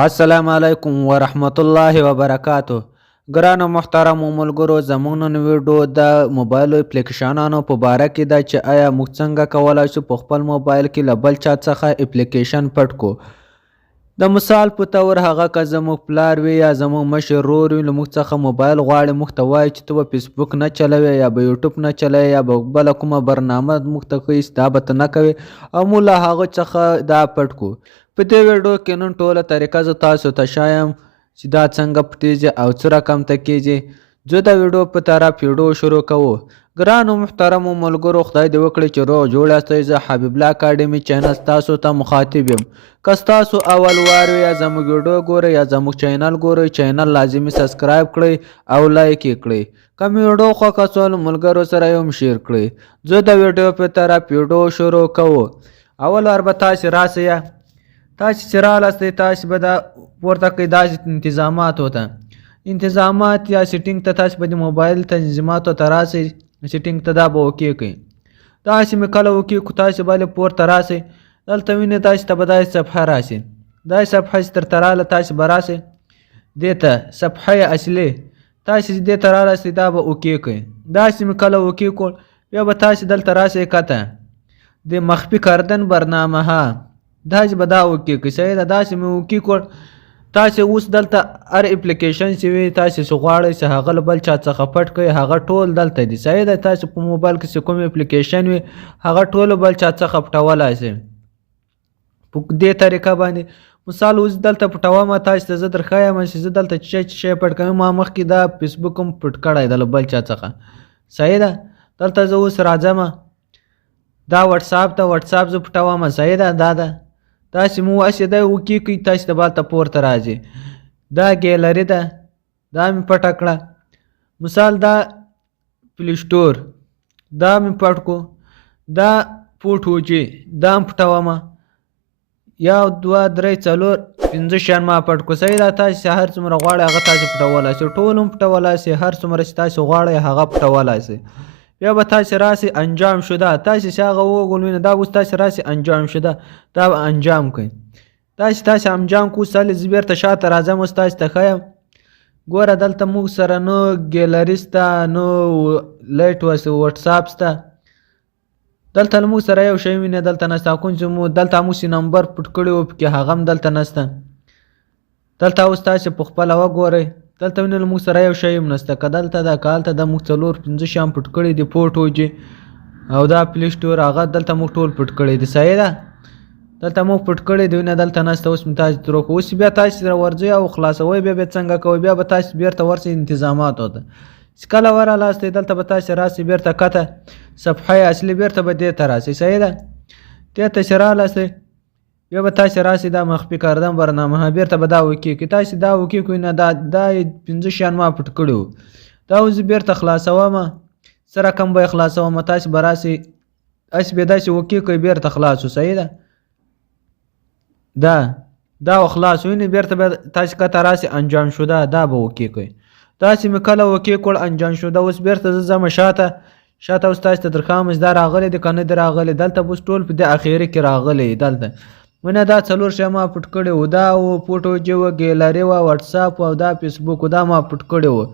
السلام علیکم ورحمت الله وبرکاتو. ګرانو محترمو ملګرو، زموږ نن ویډیو د موبایل اپلیکیشنانو په باره کې ده چې آیا موږ څنګه کولی شو په خپل موبایل کې له بل چا څخه اپلیکیشن پټ کړو. د مثال په طور هغه که زموږ پلار وي یا زموږ مشر ورور وي، له موږ څخه موبایل غواړي، موږ ته وایي چې ته به فیسبوک نه چلوې یا به یوټیوب نه چلوې یا به بله کومه برنامه موږ ته ښیي، دا به ته نه کوې او موږ له هغه څخه دا پټ کړو. په دې ویډیو کې نن ټوله طریقه زه تاسو ته ښایم چې دا څنګه پټېږي او څه رقم ته کېږي. زه د ویډیو په طرف ویډیو شروع کوو. ګرانو محترمو ملګرو، خدای دې وکړي چې روغ جوړ یاستئ. زه حبیب الله اکاډمي چینل تاسو ته مخاطب یم. که ستاسو اول وار وي یا زموږ ویډیو ګورئ یا زموږ چینل ګورئ، چینل لازمي سبسکرایب کړئ او لایک یې کړئ. که مې ویډیو خوښه شول ملګرو سره یې هم شیر کړئ. زه د ویډیو په طرف ویډیو شروع کوو. اول وار به تاسې راسئ، تاسې چې رالاستئ تاسې به دا پورته کوئ داسې انتظاماتو ته، انتظامات یا سیټینګ ته تاسې به د موبایل تنظیماتو ته راسئ، سیټینګ ته دا به اوکې کړئ. داسې مې کله اوکې کړو تاسې به پورته راسئ، دلته وینئ تاسې ته به داسې صفحه راسي. داسې صفحه چې درته راغله تاسې به راسئ دې ته صفحه اصلي، تاسې دې ته رالاستئ دا به اوکې کړئ. داسې مې کله اوکې کړ بیا به تاسې دلته راسئ کته د مخفي کردن برنامه ها، داسې به دا اوکې کړئ. صحیح ده، داسې مې اوکې کړ. تاسې اوس دلته هر اپلیکیشن چې وي تاسې چې غواړئ چې هغه له بل چا څخه پټ کړئ هغه ټول دلته دي. صحیح ده، تاسې په موبایل کې چې کوم اپلیکیشن وي هغه ټول بل چا څخه پټولی شئ په دې طریقه باندې. مثال اوس دلته پټوم، تاسې ته زه درښایم چې زه دلته چې شی پټ کوم. ما مخکې دا فیسبوک هم پټ کړی ده له بل چا څخه. صحیح ده، دلته زه اوس راځم دا وټساپ ته، وټساپ زه پټوم. صحیح ده، دا ده تاسې مو هسې دا اوکې کړئ، تاسې ته بالته پورته راځي. دا ګیلري ده، دا مې پټه کړه. مثال دا پلی سټور دا مې پټ کړو. دا فوټوجي دا هم پټوم. یو دوه درې څلور پنځه شیان ما پټ کړو. صحیح ده، تاسې هر څومره غواړئ هغه تاسې پټولی شئ، ټول هم پټولی شئ، هر څومره چې تاسې غواړئ هغه پټولی شئ. بیا به تاسې راسئ انجام شده، تاسې چې هغه وګورئ دا اوس تاسې راسئ انجام شده، دا به انجام کړئ. تاسې انجام کړو. سهل زه بیرته شاته راځم، اوس تاسې ته ښایم. ګوره دلته موږ سره نو ګیلري شته، نو لایټ وټساپ شته، دلته له موږ سره یو شی وینئ دلته نشته. کوم چې مو دلته موږ چې نمبر پټ کړی و پکې هغه هم دلته نشته. دلته اوس تاسې په خپله وګورئ، دلته وینئ له موږ سره یو شی هم نشته. که دلته ده که هلته ده، موږ څلور پنځه شیان پټ کړي دي، فوټوجي او دا پلی سټور هغه دلته موږ ټول پټ کړي دي. صحیح ده، دلته موږ پټ کړي دي، وینئ دلته نشته. اوس مې تاسې ته وکړو. اوس بیا تاسې ورځئ او خلاصوئ. بیا څنګه کوئ؟ بیا به تاسې بیرته ورشئ انتظاماتو ته. چې کله ورغلاستئ دلته به تاسې راسئ بیرته کته صفحه اصلي، بیرته به دې ته راسئ. صحیح ده، دې ته چې راغلاستئ بیا به تاسې راسئ دا مخفي کردن برنامه ها، بیرته به دا اوکې کړئ. تاسې دا اوکې کړئ نه، دا پنځه شیان ما پټ کړي وو، دا اوس بیرته خلاصوم. څه رقم به یې خلاصوم؟ تاسې به راسئ هسې به داسې اوکې کړئ، بیرته خلاص شو. صحیح ده، دا خلاص وینئ. بیرته به تاسې کته راسئ انجام شده، دا به اوکې کړئ. تاسې مې کله اوکې کړ انجام شده. اوس بیرته زه ځم شاته اوس تاسې ته درښایم چې دا راغلی دی که نه دی راغلی. دلته اوس ټول په دې اخري کې راغلی دلته ونه دا څلور شی ما پټ کړي وو، دا و فوټوجي و، ګیلري وه، وټساپ او دا فیسبوک دا ما پټ کړي وو.